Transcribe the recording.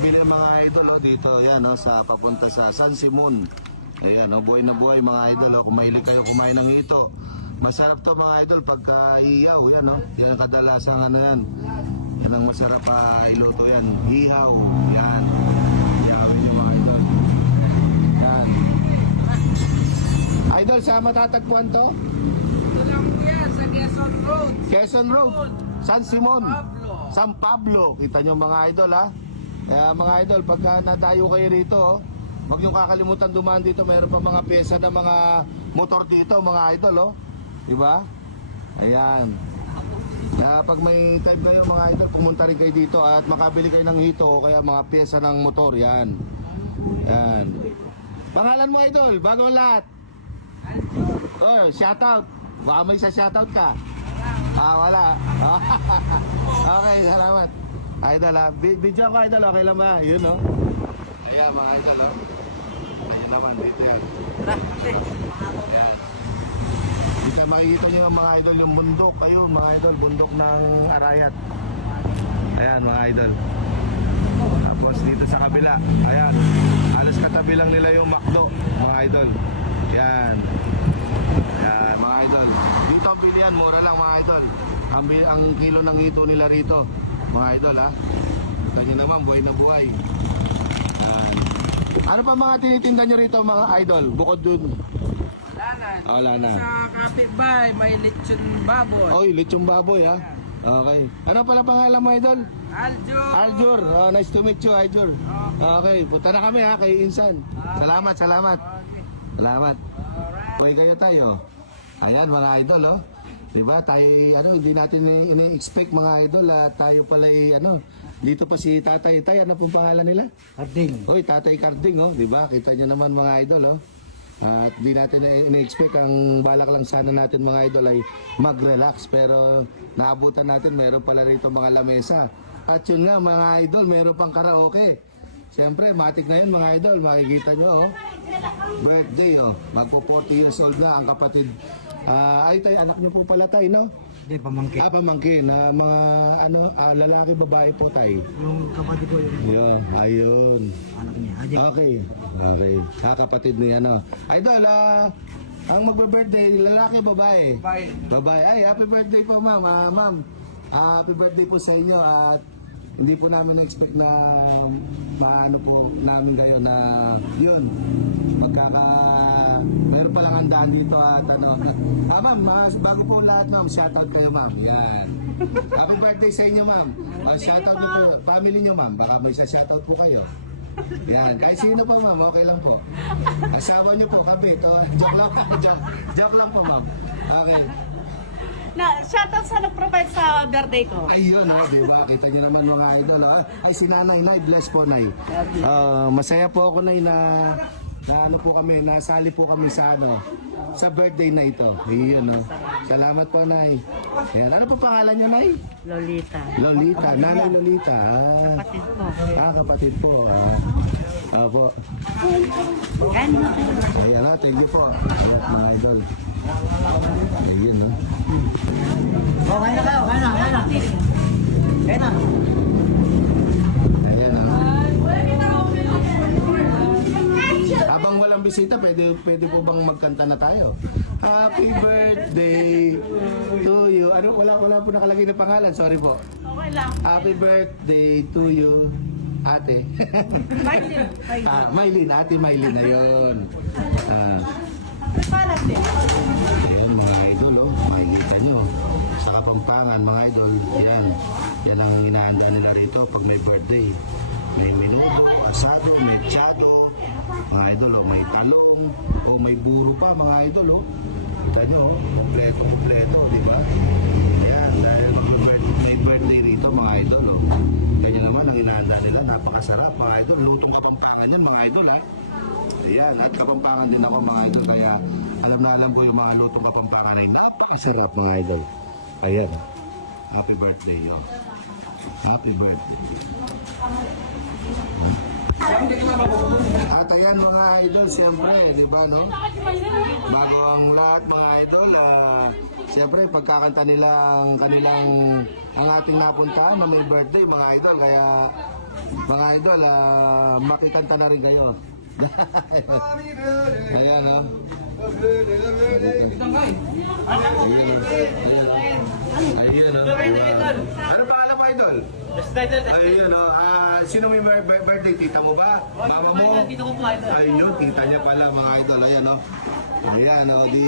bili mga idol dito. Yan sa papunta sa San Simon. Ayan buhay na buhay mga idol. Kung mahilig kayo kumain ng hito. Masarap to mga idol pagka ihaw. Yan yan ang kadalasang yan. Yan ang masarap iluto yan. Ihaw. Yan. Yan. Idol, sa matatagpuan to? Ito lang yan sa Quezon Road. Quezon Road. San Simon. Pablo. San Pablo. Kita nyo mga idol Kaya mga idol, pagka nadayo kayo rito, huwag nyo kakalimutan dumaan dito. Mayroon pa mga pyesa ng mga motor dito mga idol Diba? Ayan. Kaya pag may time kayo mga idol, pumunta rin kayo dito at makabili kayo ng hito o kaya mga pyesa ng motor. Yan. Yan. Pangalan mo idol, bago ang lahat. Oh, shoutout. Baka may sa shoutout ka. Wala. Okay, salamat. Idol video ko idol, okay lang ba? Yun Ayan mga idol Ayun naman dito yan. Ayan. Dito makikita nyo yung mga idol yung bundok. Ayun mga idol, bundok ng Arayat. Ayan mga idol. Tapos dito sa kabila, ayan. Halos katabi lang nila yung McDo, mga idol. Yan. Yan, mga idol. Dito ang bilihan, mura lang mga idol. Ang kilo ng hito nila rito, mga idol Ito nyo naman, buhay na buhay. Yan. Ano pa mga tinitinda nyo rito mga idol? Bukod dun. Wala na. Sa Kapitbahay, may lechon baboy. Oy, lechong baboy Okay. Ano pala pangalan mo idol? Aljur. Aljur. Nice to meet you, Aljur. Okay, punta na kami kay Insan. Salamat. Okay. Salamat. Alright. Okay kayo tayo. Ayan mga idol Diba? Tayo hindi natin ini-expect mga idol tayo pala dito pa si Tatay. Ano pong pangalan nila? Carding. Hoy, Tatay Carding diba? Kita nyo naman mga idol At di natin ini-expect, ang balak lang sana natin mga idol ay mag-relax, pero naabutan natin meron pala rito mga lamesa. At yun nga mga idol, meron pang karaoke. Siyempre, matik na yun mga idol, makikita nyo birthday magpo 40 years old na ang kapatid. Ay tayo, anak nyo po pala tayo Hindi, pamangkin. Pamangkin, mga lalaki, babae po tayo. Yung kapatid ko yung Ayun. anak niya. Okay. Kapatid niya Idol, ang magbe-birthday, lalaki, babae? Babae. Ay, happy birthday po ma'am. Ma'am, happy birthday po sa inyo at hindi po namin na-expect na maano po namin kayo na yun. Meron palang handaan dito at ma'am, bago po lahat ma'am, shoutout kayo ma'am. Yan. Happy birthday sa inyo ma'am. Shoutout niyo po, family niyo ma'am. Baka may shoutout po kayo. Yan, kahit sino pa ma'am, okay lang po. Asawa niyo po, kape. Joke lang po, joke lang po ma'am. Okay. Shoutout sa nag-provide sa birthday ko. Ayun di ba? Kita niyo naman mga idol Ay si Nanay, bless po Nay. Masaya po ako Nay na po kami, nasali po kami sa sa birthday na ito. Ayun Salamat po Nay. Yan, ano po pangalan niyo Nay? Lolita. Lolita, Nanay Lolita. Kapatid po. Kapatid po. Opo. Ayan thank you po. Ayan mga idol. Ayun kaya na kayo, kaya na. Ayan Habang walang bisita, pwede po bang magkanta na tayo? Happy birthday to you. Wala po nakalagay na pangalan. Sorry po. Okay lang. Happy birthday to you, ate. Maylin. Ate Maylin na yun. Palat din. Ayan mga idol, makikita nyo. Sa Kapampangan mga idol, yan ang hinahanda nila rito pag may birthday. May menudo, asado, mechado, mga idol, may talong, o may buro pa mga idol. Kita nyo, kompleto, di ba? Yan, dahil may birthday rito mga idol. Kanya naman ang hinahanda nila, napakasarap mga idol. Lutong Kapampangan yan mga idol Ayan, at Kapampangan din ako mga idol, kaya alam ko yung mga lutong Kapampangan ay napakasarap mga idol. Ayan, happy birthday Happy birthday. Ate, ayan mga idol, siyempre, di ba, no? Bago ang lahat mga idol, siyempre pagkakanta nila ang ating napuntahan na may birthday mga idol, kaya mga idol, makikanta na rin kayo. Ayan, no? Ayun, no? Ano pangalan mo, idol? Ayun, no? Sino may birthday? Tita mo ba? Mama mo? Dito ko po, idol. Ayun, tita niya pala mga idol. Ayan, no? Ayan, no? Di...